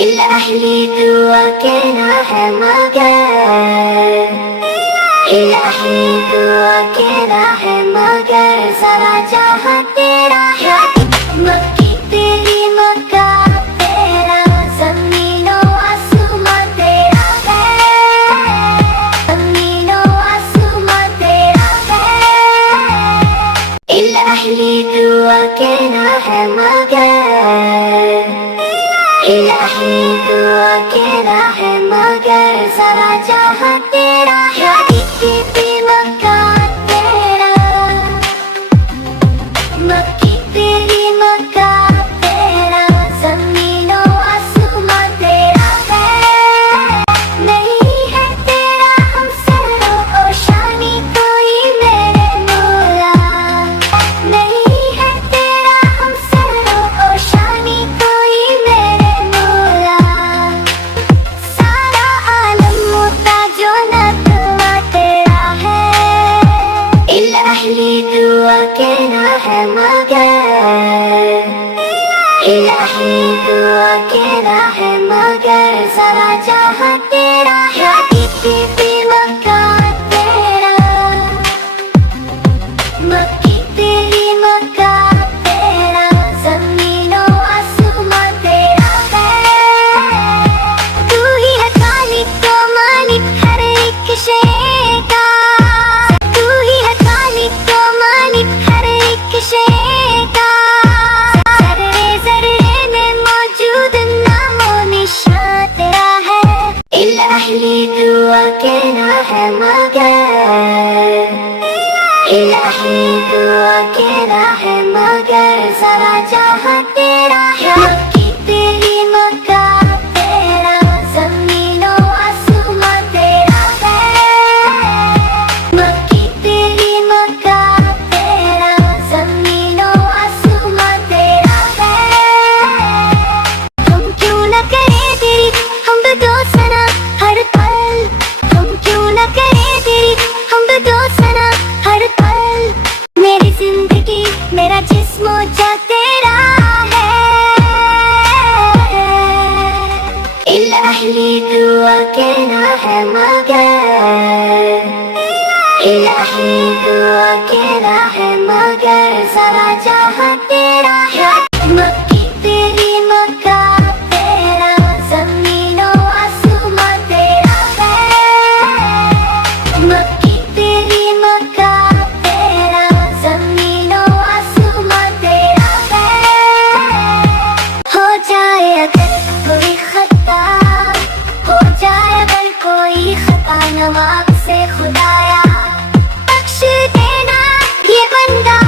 इलाही दुआ कहना है मगर, इलाही दुआ कहना है मगर, सारा जहां तेरा है। मक्की तेरी मक्का तेरा, ज़मीनों आसमां तेरा है, ज़मीनों आसमां तेरा है। इलाही दुआ कहना है मगर, इलाही दुआ कहना है मगर, सारा जहां तेरा है। मक्का तेरा, मक्की तेरी मक्का तेरा, ज़मीनों आसमां तेरा है। नहीं है तेरा हमसर और शानी कोई मेरे मौला, नहीं है तेरा हमसर और शानी कोई मेरे मौला। सारा आलम होता जो नतवा तेरा है। इलाही दुआ कहना है मगर, इलाही दुआ कहना है मगर, सारा जहां तेरा है। मक्का तेरा, मक्की तेरी मक्का तेरा, ज़मीनों आसमां तेरा है। तू ही है खालिक तो मालिक हर एक शय का, तू ही है खालिक तो मालिक हर एक शय का। ज़र्रे ज़र्रे में मौजूद नामो निशान तेरा है। इलाही दुआ कहना है मगर, इलाही दुआ कहना है मगर, सारा जहां तेरा है। मक्की तेरी मक्का तेरा, ज़मीनों आसमां तेरा है। मक्की तेरी मक्का तेरा, ज़मीनों आसमां तेरा है। हम क्यों न करें तेरी हमद व सना हर पल, हम क्यों न करें तेरी हमद व सना हर पल। मेरी जिंदगी मेरा जिस्म जा तेरा है। इलाही दुआ कहना है मगर, इलाही दुआ कहना है मगर, सारा जहां तेरा है। मक्की तेरी मक्का तेरा, ज़मीनों आसमां तेरा है। मक्की तेरी मक्का तेरा, ज़मीनों आसमां तेरा है। हो जाए अगर कोई खता, हो जाए अगर कोई खता, नवाब से खुदाया बख्श देना ये बंदा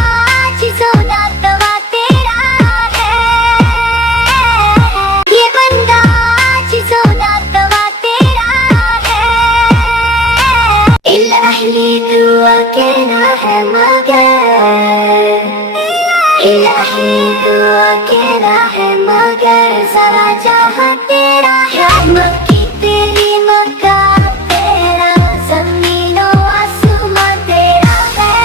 जिसो दातवा तेरा है। ये बंदा जिसो दातवा तेरा है। इलाही दुआ कहना है मगर, इलाही दुआ कहना है मगर, सारा जहां तेरा है। मक्की तेरी मक्का तेरा, ज़मीनों आसमां तेरा है।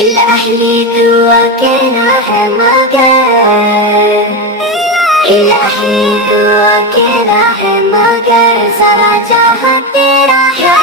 इलाही दुआ कहना है मगर, इलाही दुआ कहना है मगर, सारा जहां तेरा है।